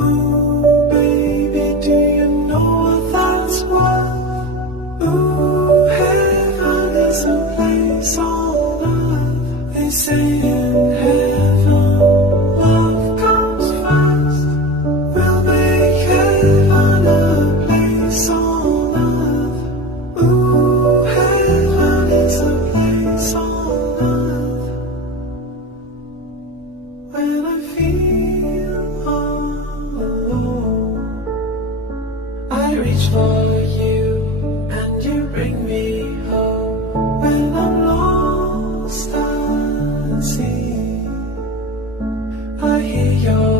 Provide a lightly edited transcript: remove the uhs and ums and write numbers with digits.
Ooh, baby, do you know what that's worth? Ooh, heaven is a place on earth. They say in heaven, love comes first. We'll make heaven a place on earth. Ooh, heaven is a place on earth. When I feel all alone, I reach for you and you bring me home. When I'm lost at sea, I hear your